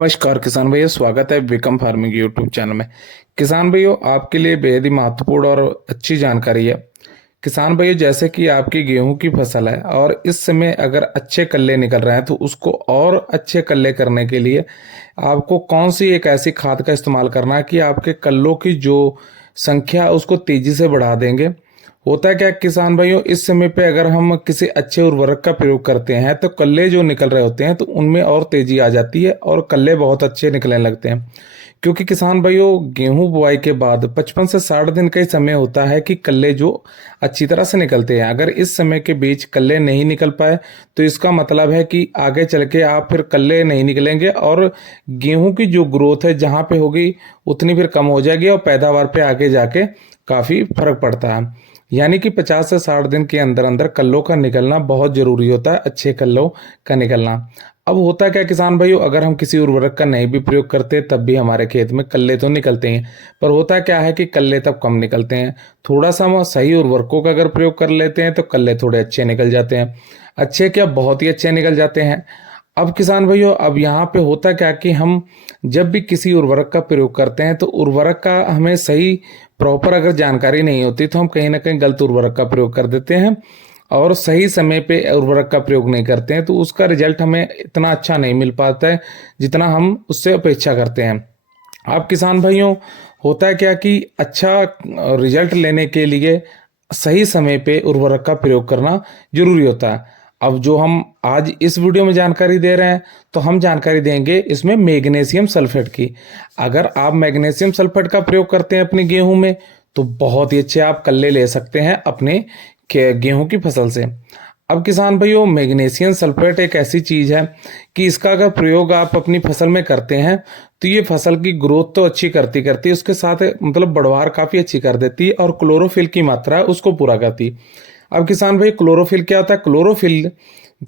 नमस्कार किसान भैया, स्वागत है विकम फार्मिंग यूट्यूब चैनल में। किसान भाइयों, आपके लिए बेहद ही महत्वपूर्ण और अच्छी जानकारी है। किसान भाइयों, जैसे कि आपकी गेहूं की फसल है और इस समय अगर अच्छे कल्ले निकल रहे हैं तो उसको और अच्छे कल्ले करने के लिए आपको कौन सी एक ऐसी खाद का इस्तेमाल करना है कि आपके कल्लों की जो संख्या है उसको तेजी से बढ़ा देंगे। होता है क्या किसान भाइयों, इस समय पे अगर हम किसी अच्छे उर्वरक का प्रयोग करते हैं तो कल्ले जो निकल रहे होते हैं तो उनमें और तेजी आ जाती है और कल्ले बहुत अच्छे निकलने लगते हैं। क्योंकि किसान भाइयों, गेहूं बुआई के बाद 55 से 60 दिन का ही समय होता है कि कल्ले जो अच्छी तरह से निकलते हैं। अगर इस समय के बीच कल्ले नहीं निकल पाए तो इसका मतलब है कि आगे चल के आप फिर कल्ले नहीं निकलेंगे और गेहूं की जो ग्रोथ है जहां पे होगी उतनी फिर कम हो जाएगी और पैदावार पे आगे जाके काफी फर्क पड़ता है। यानी कि 50 से 60 दिन के अंदर अंदर कल्लों का निकलना बहुत जरूरी होता है, अच्छे कल्लों का निकलना। अब होता क्या किसान भाइयों, अगर हम किसी उर्वरक का नहीं भी प्रयोग करते तब भी हमारे खेत में कल्ले तो निकलते हैं। पर होता क्या है कि कल्ले तब कम निकलते हैं। थोड़ा सा हम सही उर्वरकों का अगर प्रयोग कर लेते हैं तो कल्ले थोड़े अच्छे निकल जाते हैं। अच्छे क्या, बहुत ही अच्छे निकल जाते हैं। अब किसान भाइयों, अब यहाँ पे होता क्या कि हम जब भी किसी उर्वरक का प्रयोग करते हैं तो उर्वरक का हमें सही प्रॉपर अगर जानकारी नहीं होती तो हम कहीं ना कहीं गलत उर्वरक का प्रयोग कर देते हैं और सही समय पे उर्वरक का प्रयोग नहीं करते हैं तो उसका रिजल्ट हमें इतना अच्छा नहीं मिल पाता है जितना हम उससे अपेक्षा करते हैं। अब किसान भाइयों, होता है क्या कि अच्छा रिजल्ट लेने के लिए सही समय पे उर्वरक का प्रयोग करना जरूरी होता है। अब जो हम आज इस वीडियो में जानकारी दे रहे हैं तो हम जानकारी देंगे इसमें मैग्नीशियम सल्फेट की। अगर आप मैग्नीशियम सल्फेट का प्रयोग करते हैं अपने गेहूं में तो बहुत ही अच्छे आप कल्ले ले सकते हैं अपने गेहूं की फसल से। अब किसान भाइयों, मैग्नीशियम सल्फेट एक ऐसी चीज है कि इसका अगर प्रयोग आप अपनी फसल में करते हैं तो ये फसल की ग्रोथ तो अच्छी करती करती है, उसके साथ मतलब बढ़वार काफी अच्छी कर देती है और क्लोरोफिल की मात्रा है उसको पूरा करती है। अब किसान भाई, क्लोरोफिल क्या होता है? क्लोरोफिल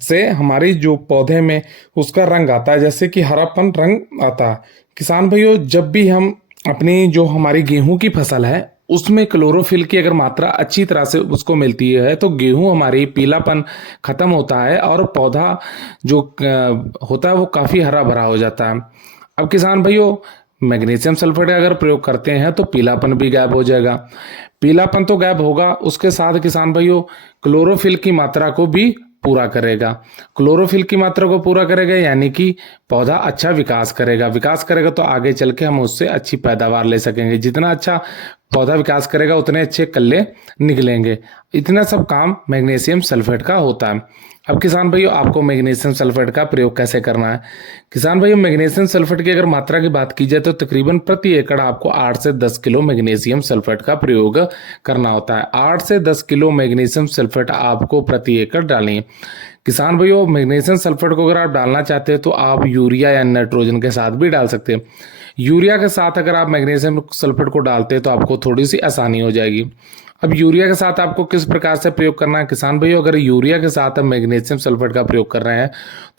से हमारी जो पौधे में उसका रंग आता है, जैसे कि हरापन रंग आता है। किसान भाइयों, जब भी हम अपनी जो हमारी गेहूं की फसल है उसमें क्लोरोफिल की अगर मात्रा अच्छी तरह से उसको मिलती है तो गेहूं हमारी पीलापन खत्म होता है और पौधा जो होता है वो काफी हरा भरा हो जाता है। अब किसान भाइयों, मैग्नीशियम सल्फेट का अगर प्रयोग करते हैं तो पीलापन भी गायब हो जाएगा। पीलापन तो गायब होगा, उसके साथ किसान भाइयों क्लोरोफिल की मात्रा को भी पूरा करेगा। क्लोरोफिल की मात्रा को पूरा करेगा यानी कि पौधा अच्छा विकास करेगा। विकास करेगा तो आगे चल के हम उससे अच्छी पैदावार ले सकेंगे। जितना अच्छा पौधा विकास करेगा उतने अच्छे कल्ले निकलेंगे। इतना सब काम मैग्नीशियम सल्फेट का होता है। अब किसान भाइयों, आपको मैग्नीशियम सल्फेट का प्रयोग कैसे करना है? किसान भाइयों, मैग्नीशियम सल्फेट की अगर मात्रा की बात की जाए तो तकरीबन प्रति एकड़ आपको 8 से 10 किलो मैग्नीशियम सल्फेट का प्रयोग करना होता है। 8 से 10 किलो मैग्नीशियम सल्फेट आपको प्रति एकड़ डालनी है। किसान भाइयों, मैग्नीशियम सल्फेट को अगर आप डालना चाहते हैं तो आप यूरिया या नाइट्रोजन के साथ भी डाल सकते हैं। यूरिया के साथ अगर आप मैग्नीशियम सल्फेट को डालते हैं तो आपको थोड़ी सी आसानी हो जाएगी। अब यूरिया के साथ आपको किस प्रकार से प्रयोग करना है? किसान भाइयों, अगर यूरिया के साथ आप मैग्नीशियम सल्फेट का प्रयोग कर रहे हैं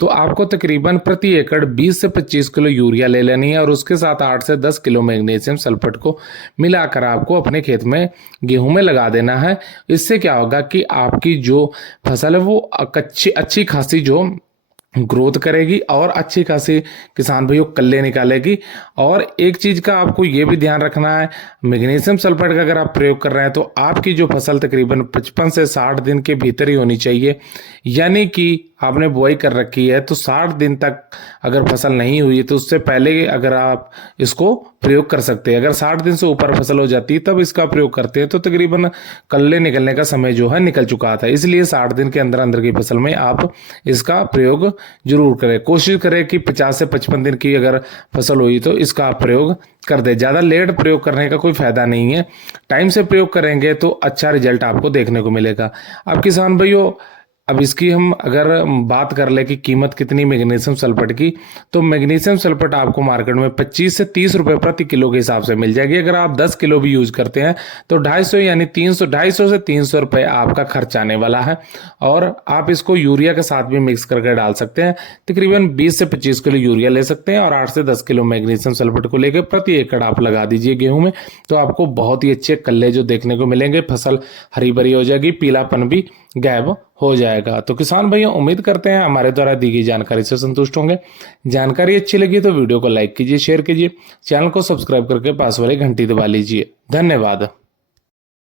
तो आपको तकरीबन प्रति एकड़ 20 से 25 किलो यूरिया ले लेनी है और उसके साथ 8 से 10 किलो मैग्नीशियम सल्फेट को मिलाकर आपको अपने खेत में गेहूं में लगा देना है। इससे क्या होगा कि आपकी जो फसल है वो अच्छी खासी जो ग्रोथ करेगी और अच्छी खासी किसान भाइयों कल्ले निकालेगी। और एक चीज का आपको ये भी ध्यान रखना है, मैग्नीशियम सल्फेट का अगर आप प्रयोग कर रहे हैं तो आपकी जो फसल तकरीबन 55 से 60 दिन के भीतर ही होनी चाहिए। यानी कि आपने बुआई कर रखी है तो 60 दिन तक अगर फसल नहीं हुई तो उससे पहले अगर आप इसको प्रयोग कर सकते हैं। अगर 60 दिन से ऊपर फसल हो जाती है तब इसका प्रयोग करते हैं तो तकरीबन कल्ले निकलने का समय जो है निकल चुका था। इसलिए 60 दिन के अंदर अंदर की फसल में आप इसका प्रयोग जरूर करें। कोशिश करें कि 50 से 55 दिन की अगर फसल हुई तो इसका आप प्रयोग कर दे। ज्यादा लेट प्रयोग करने का कोई फायदा नहीं है। टाइम से प्रयोग करेंगे तो अच्छा रिजल्ट आपको देखने को मिलेगा। अब किसान भाइयों, अब इसकी हम अगर बात कर ले कि कीमत कितनी मैग्नीशियम सल्फेट की, तो मैग्नीशियम सल्फेट आपको मार्केट में 25 से 30 रुपए प्रति किलो के हिसाब से मिल जाएगी। अगर आप 10 किलो भी यूज करते हैं तो 250 यानी 300 250 से 300 रुपए आपका खर्च आने वाला है। और आप इसको यूरिया के साथ भी मिक्स करके डाल सकते हैं। तकरीबन 20 से 25 किलो यूरिया ले सकते हैं और 8 से 10 किलो मैग्नीशियम सल्फेट को लेकर प्रति एकड़ आप लगा दीजिए गेहूं में, तो आपको बहुत ही अच्छे कल्ले जो देखने को मिलेंगे। फसल हरी भरी हो जाएगी, पीलापन भी गायब हो जाएगा। तो किसान भैया उम्मीद करते हैं हमारे द्वारा दी गई जानकारी से संतुष्ट होंगे। जानकारी अच्छी लगी तो वीडियो को लाइक कीजिए, शेयर कीजिए, चैनल को सब्सक्राइब करके पास वाली घंटी दबा लीजिए। धन्यवाद।